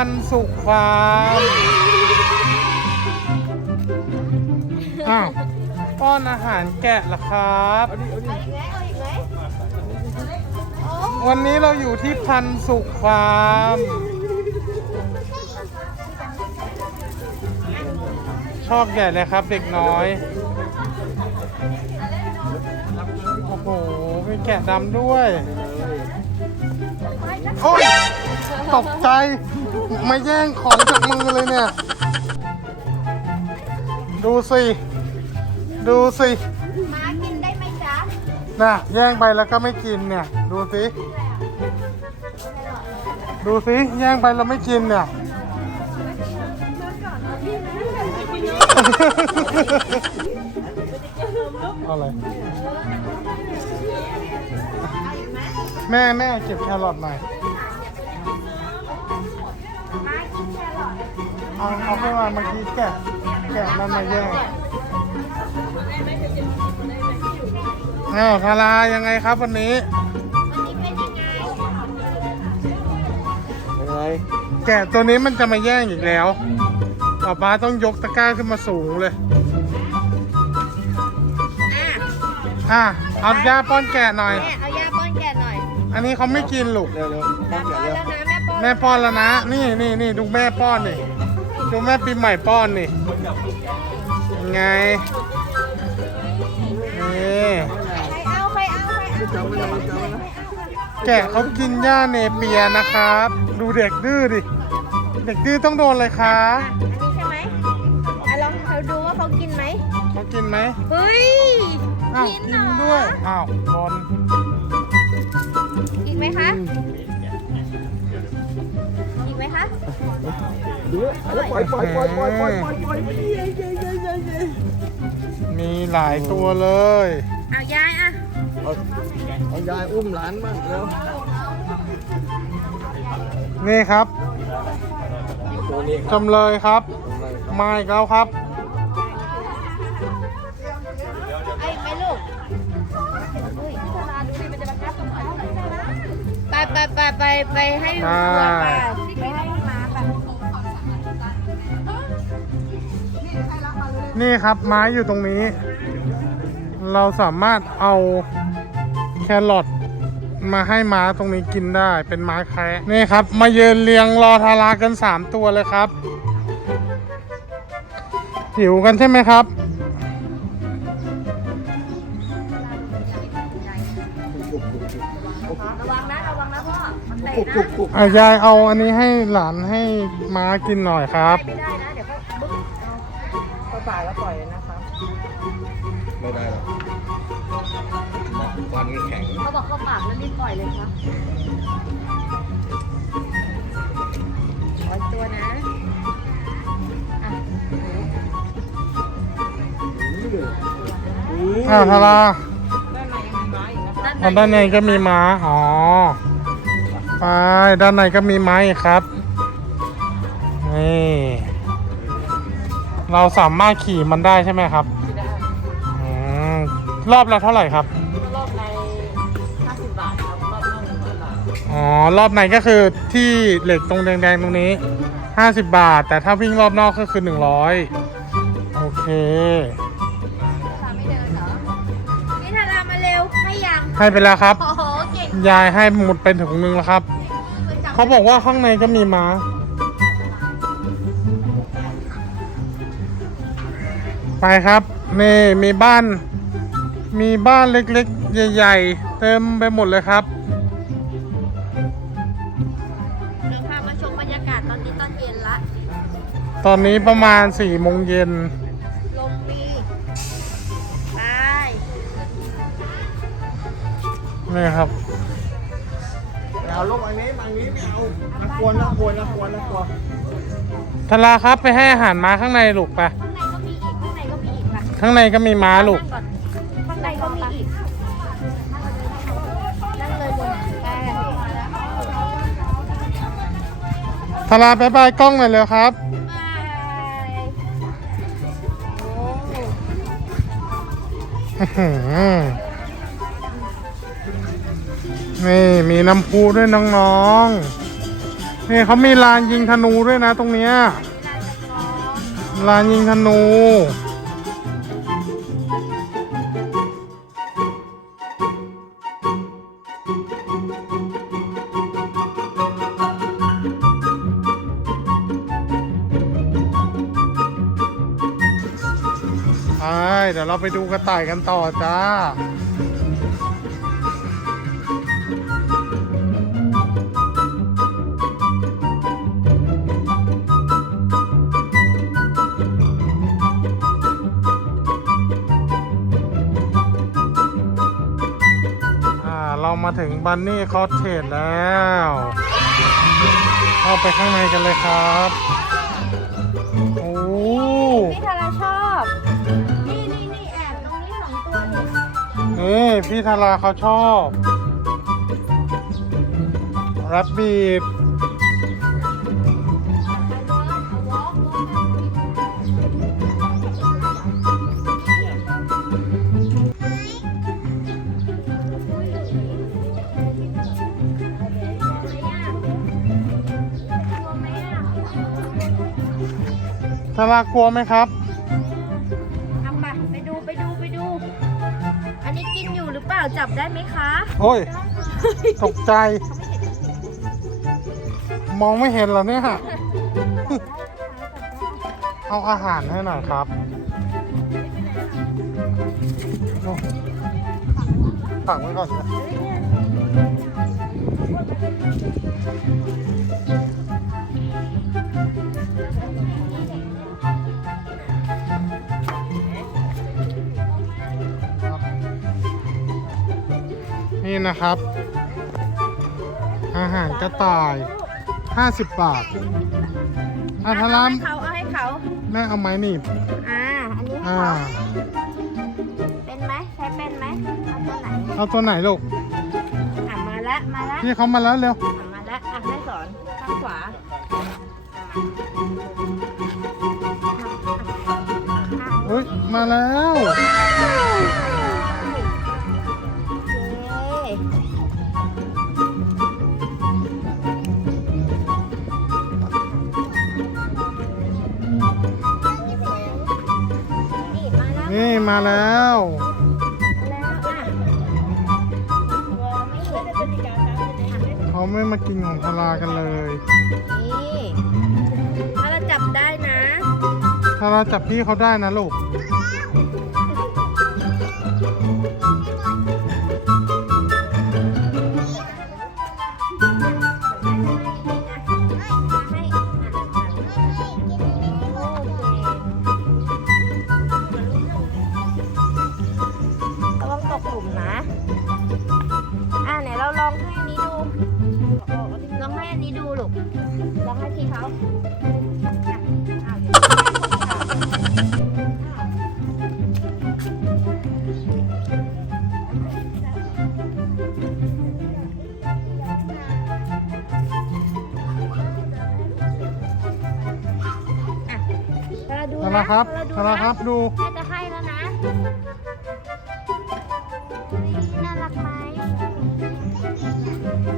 พันสุขฟาร์มอ้าวป้อนอาหารแกะเหรอครับ เอาอีกไหมเอาอีกไหมโอ้วันนี้เราอยู่ที่พันสุขฟาร์มชอบใหญ่เลยครับ เด็กน้อย โอ้โหมีแกะดำด้วย โอ้ยตกใจ มาแย่งของจากมือเลยเนี่ย ดูสิ ดูสิมากินได้ไหมจ๊ะน่ะแย่งไปแล้วก็ไม่กินเนี่ย ดูสิ ดูสิแย่งไปแล้วไม่กินเนี่ยเอาอะไรเอาอีกไหมแม่แม่เก็บแครอทหน่อย เอาเอาไปมาเมื่อกี้แกะแกะนั่นมาแย่งอ้าวพารายังไงครับวันนี้วันนี้เป็นยังไงยังไงแกะตัวนี้มันจะมาแย่งอีกแล้วป๊าป๊าต้องยกตะกร้าขึ้นมาสูงเลยอะอะเอาย่าป้อนแกะหน่อย แม่เอายาป้อนแกะหน่อยอันนี้เขาไม่กินลูก เร็วเร็วๆป้อนป้แกะอนเร็วแล้วนะแม่ป้อน แม่ป้อนแล้วนะ นี่นี่นี่ดูแม่ป้อนนี่ ดูแม่ปีใหม่ป้อนนี่ยังไงนี่ใครเอาใครเอาใครเอาจำไว้นะจำไว้นะแกะเขากินหญ้าเนเปียนะครับ ดูเด็กดื้อดิเด็กดื้อต้องโดนเลยคะอันนี้ใช่ไหมอะลองเขาดูว่าเขากินไหมเขากินไหมเฮ้ยอ้าวกินกิเหรนอด้วยอ้าวโดนอีกไหมคะ อีกไหมคะเดี๋ยวปล่อยปล่อยปล่อยปล่อยปล่อยปล่อยปล่อยเย้เย้เย้เย้เย้มีหลายตัวเลยเอายายอะเอาเอายายอุ้มหลานบ้างเร็วนี่ครับตัวนี้ครับจำเลยครับ มาอีกแล้วครับเอาอีกไหมลูกไปไปไปไปไปให้วัวไป นี่ครับไม้อยู่ตรงนี้ เราสามารถเอาแครอทมาให้ม้าตรงนี้กินได้เป็นไม้แคระนี่ครับ มายืนเรียงรอทารากัน 3 ตัวเลยครับ หิวกันใช่ไหมครับ ระวังนะระวังนะพ่อมันเตะกุกนะกุกกุกอายายเอาอันนี้ให้หลานให้ม้ากินหน่อยครับ ไม่ได้นะ ป่าแล้วปล่อยนะครับไม่ได้หรอกฟันแข็งเขาบอกเข้าปากแล้วรีบปล่อยเลยครับขออีกตัวนะอะอ่าทาราด้านในยังมีไม้อีกนะคะอ๋อด้านในก็มีม้า อ๋อ ไป ด้านในก็มีไม้อีกครับ นี่ เราสามารถขี่มันได้ใช่ไหมครับที่ได้อืมรอบละเท่าไหร่ครับ รอบใน50 บาทครับ รอบนอก100บาทอ๋อ รอบในก็คือที่เหล็กตรงแดงๆตรงนี้ 50 บาท แต่ถ้าวิ่งรอบนอกก็คือ 100 โอเคทาไม่เดินเหรอนี่ทารามาเร็วให้ยังให้ไปแล้วครับ โอ้โหเก่งยายให้หมดเป็นถุงนึงแล้วครับ เขาบอกว่าข้างในก็มีม้า ไปครับนี่มีบ้าน มีบ้านเล็กๆ ใหญ่ ๆ เต็มไปหมดเลยครับ เดี๋ยวพามาชมบรรยากาศตอนนี้ตอนเย็นละ ตอนนี้ประมาณ4ี่โมงเย็น ลมมีไปนี่ครับ เอาลงอันนี้อันนี้ไม่เอาน่ากลัวน่ากลัวน่ากลัวน่ากลัวทาราครับไปให้อาหารม้าข้างในลูกไป ข้างในก็มีม้าลูก ข้างในก็มีอีกนั่งเลยบนไปทาราไปบายกล้องหน่อยเร็วครับโอ้อื้อหือนี่มีน้ำพุด้วยน้องๆ นี่เขามีลานยิงธนูด้วยนะตรงเนี้ย ลานยิงธนู เดี๋ยวเราไปดูกระต่ายกันต่อจ้าอ่าเรามาถึงบันนี่คอสเทจแล้ว เข้าไปข้างในกันเลยครับ นี่ พี่ธาราเขาชอบรับบีดธารากลัวไหมครับ ได้ไหมคะโอ้ย ตกใจ มองไม่เห็นเหรอเนี่ย เอาอาหารให้หน่อยครับโอ้ฝักไว้ก่อนนะ นี่นะครับ อาหารกระต่าย 50 บาทอาทารามเอาให้เขาเอาให้เขา แม่เอาไม้หนีบอ่า อันนี้ให้อ่า เขาเป็นไหมใช้เป็นไหมเอาตัวไหนเอาตัวไหนลูก อะมาละมาละพี่เขามาแล้วเร็ว อะมาละอะแม่สอนข้างขวาอะเฮ้ย มาแล้วโอเคนี่มาแล้ว นี่มาแล้วแล้วอะไม่เห็นจะมีการตั้งอยู่ในเขาไม่มากินของทารากันเลย นี่ ถ้าเราจับได้นะทาราจับพี่เขาได้นะลูก อะเราดูทานะราครับเดูทารานะครับดูแม่จะให้แล้วนะ น่ารักไหม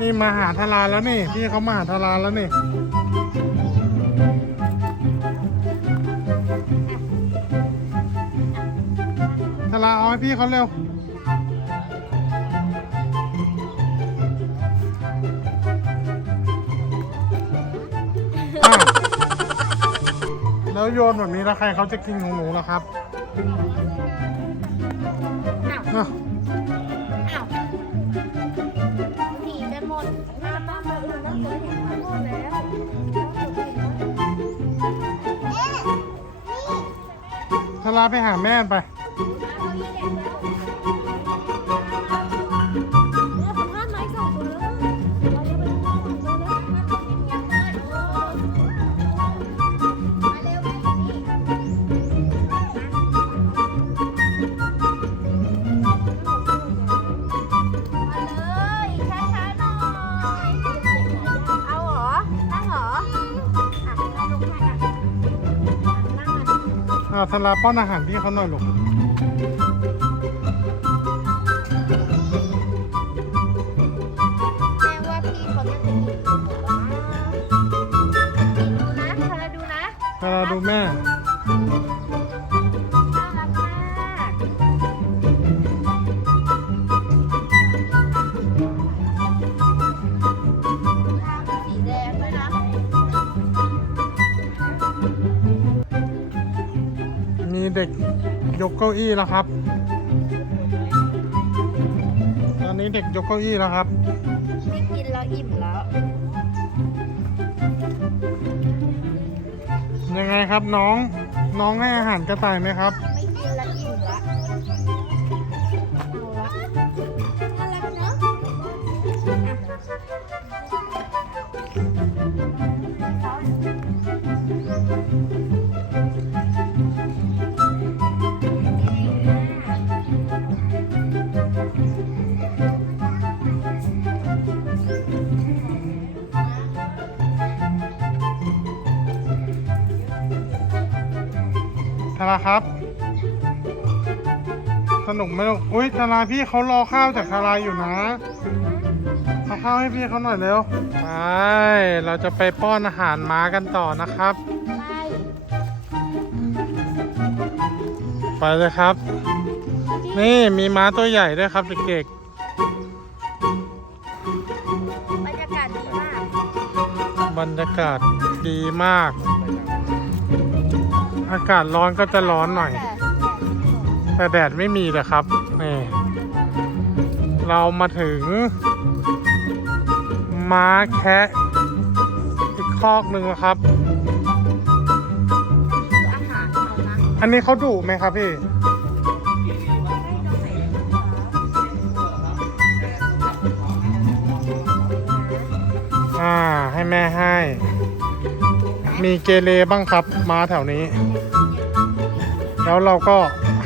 นี่มาหาทาราแล้วนี่ พี่เขามาหาทาราแล้วนี่ทาราเอาให้พี่เขาเร็ว แล้วโยนแบบนี้แล้วใครเขาจะกินของหนูล่ะครับอ้าวอะอ้าวหนีกันหมดมามามามาแล้วเคยเห็นมาหมดแล้วทาราไปหาแม่ไปเนี่ย อ้าสลาป้อนอาหารพี่เขาหน่อยลูกแม่ว่าพี่เขาน่าจะหิวดูนะทาราดูนะทาราดูแม่ เด็กยกเก้าอี้แล้วครับ ตอนนี้เด็กยกเก้าอี้แล้วครับ ไม่กินแล้วอิ่มแล้ว ยังไงครับน้องน้องให้อาหารกระต่ายไหมครับาราครับ สนุกไหมลูกอุ้ยทาราพี่เขารอข้าวจากทาราอยู่นะเอาข้าวให้พี่เขาหน่อยเร็วไปเราจะไปป้อนอาหารม้ากันต่อนะครับ ไปไปเลยครับ นี่มีม้าตัวใหญ่ด้วยครับเด็กบรรยากาศดีมากๆบรรยากาศดีมาก อากาศร้อนก็จะร้อนหน่อย แต่แดดไม่มีเลยครับนี่เรามาถึง ม้าแคะอีกคอกหนึ่งแล้วครับ อันนี้เขาดุไหมครับพี่อ่าให้แม่ให้ มีเกเรบ้างครับม้าแถวนี้ แล้วเราก็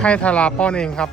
ให้ทาราป้อนเองครับ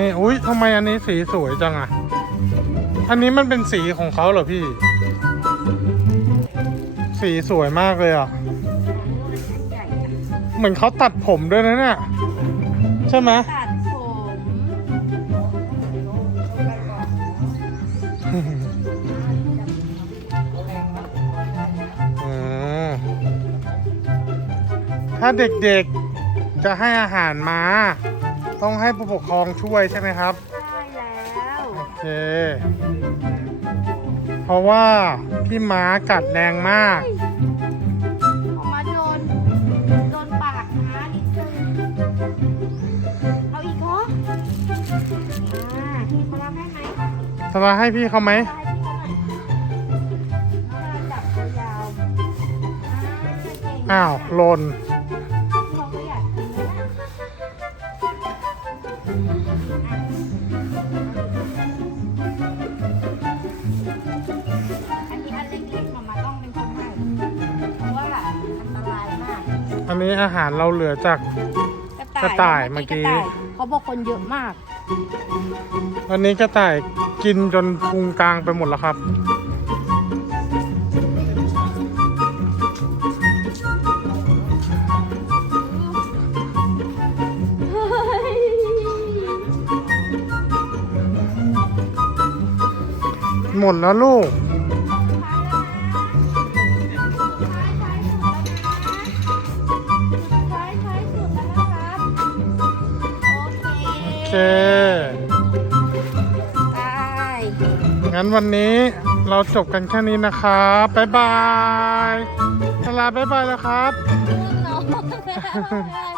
นี่อุ้ยทำไมอันนี้สีสวยจังอะ อันนี้มันเป็นสีของเขาเหรอพี่ สีสวยมากเลยอะใหญ่อะเหมือนเขาตัดผมด้วยนะเนี่ย ใช่ไหมตัาเด็กๆจะให้อาหารม้าต้องให้ผู้ปกครองช่วยใช่ไหมครับได้แล้ว โอเค เพราะว่าพี่ม้ากัดแรงมาก ออกมาโดน โดนปากนะนิดนึงเอาอีกเหรออ่าพี่เขารับให้ไหมสบายให้พี่เขาไหมได้พี่เขาหน่อยน้องกำลังจับตัวยาวอ่าเก่งอ้าวหล่น อันนี้อาหารเราเหลือจาก กระต่ายเมื่อกี้ ระต่ายเขาบอกคนเยอะมาก อันนี้กระต่ายกินจนพุงกลางไปหมดแล้วครับ หมดแล้วลูก ไปงั้นวันนี้เราจบกันแค่นี้นะครับบ๊ายบายลาบ๊ายบายแล้วครับขึ้นเน